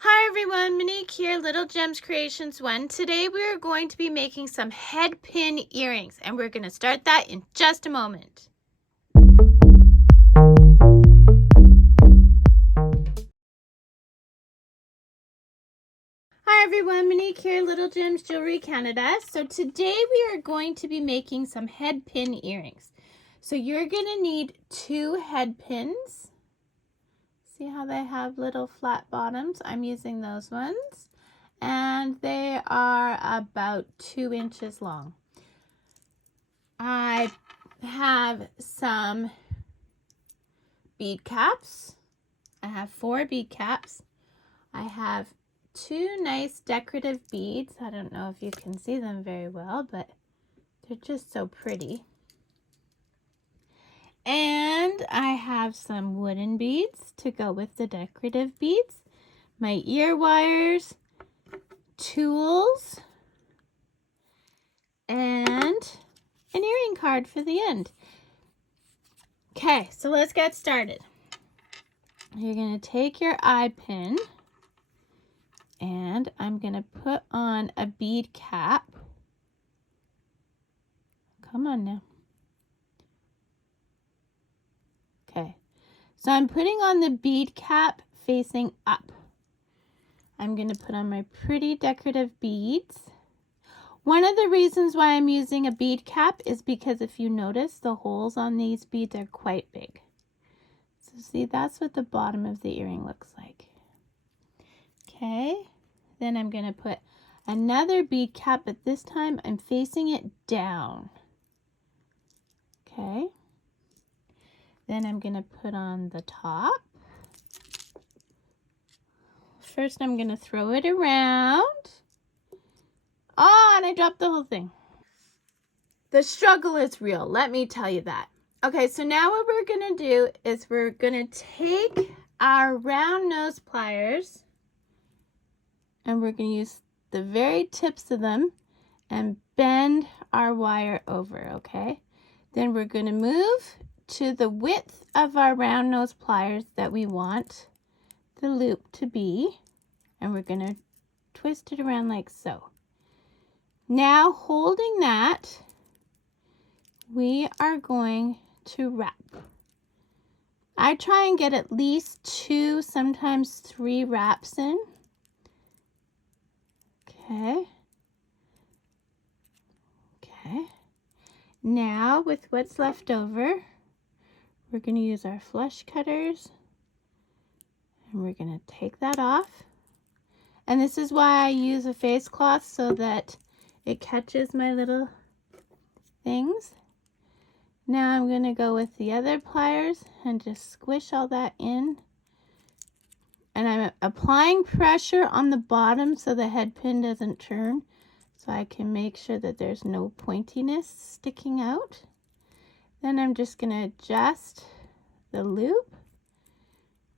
Hi everyone, Monique here, Little Gems Creations 1. Today we are going to be making some head pin earrings, and we're going to start that in just a moment. Hi everyone, Monique here, Little Gems Jewelry Canada. So today we are going to be making some head pin earrings. So you're going to need 2 head pins. See how they have little flat bottoms? I'm using those ones. And they are about 2 inches long. I have some bead caps. I have 4 bead caps. I have 2 nice decorative beads. I don't know if you can see them very well, but they're just so pretty. And I have some wooden beads to go with the decorative beads. My ear wires, tools, and an earring card for the end. Okay, so let's get started. You're going to take your eye pin and I'm going to put on a bead cap. Come on now. Okay, so I'm putting on the bead cap facing up. I'm going to put on my pretty decorative beads. One of the reasons why I'm using a bead cap is because if you notice, the holes on these beads are quite big. So see, that's what the bottom of the earring looks like. Okay, then I'm going to put another bead cap, but this time I'm facing it down. Okay, then I'm going to put on the top. First I'm going to throw it around. Oh, and I dropped the whole thing. The struggle is real, let me tell you that. Okay, so now what we're going to do is we're going to take our round nose pliers and we're going to use the very tips of them and bend our wire over, okay? Then we're going to move to the width of our round nose pliers that we want the loop to be, and we're going to twist it around like so. Now, holding that, we are going to wrap. I try and get at least 2, sometimes 3 wraps in. Okay. Okay. Now, with what's left over, we're going to use our flush cutters and we're going to take that off. And this is why I use a face cloth, so that it catches my little things. Now I'm going to go with the other pliers and just squish all that in. And I'm applying pressure on the bottom so the head pin doesn't turn, so I can make sure that there's no pointiness sticking out. Then I'm just going to adjust the loop.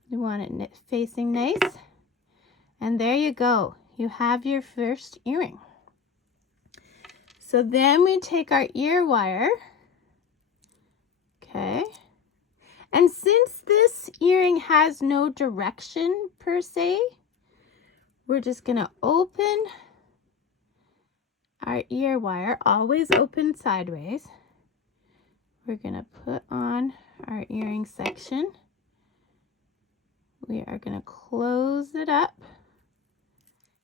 You want it facing nice. And there you go. You have your first earring. So then we take our ear wire. Okay. And since this earring has no direction per se, we're just going to open our ear wire, always open sideways. We're going to put on our earring section. We are going to close it up.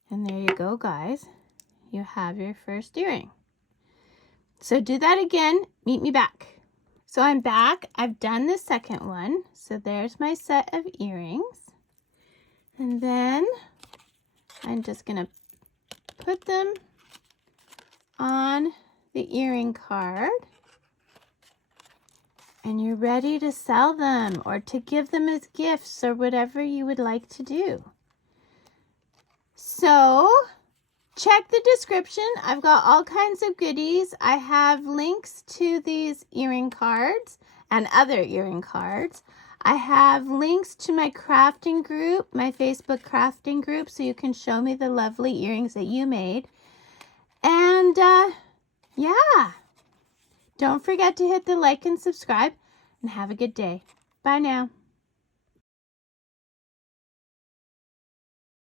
And there you go, guys. You have your first earring. So do that again. Meet me back. So I'm back. I've done the second one. So there's my set of earrings. And then I'm just going to put them on the earring card. And you're ready to sell them or to give them as gifts or whatever you would like to do. So check the description. I've got all kinds of goodies. I have links to these earring cards and other earring cards. I have links to my crafting group, my Facebook crafting group, so you can show me the lovely earrings that you made. And yeah, don't forget to hit the like and subscribe, and have a good day. Bye now.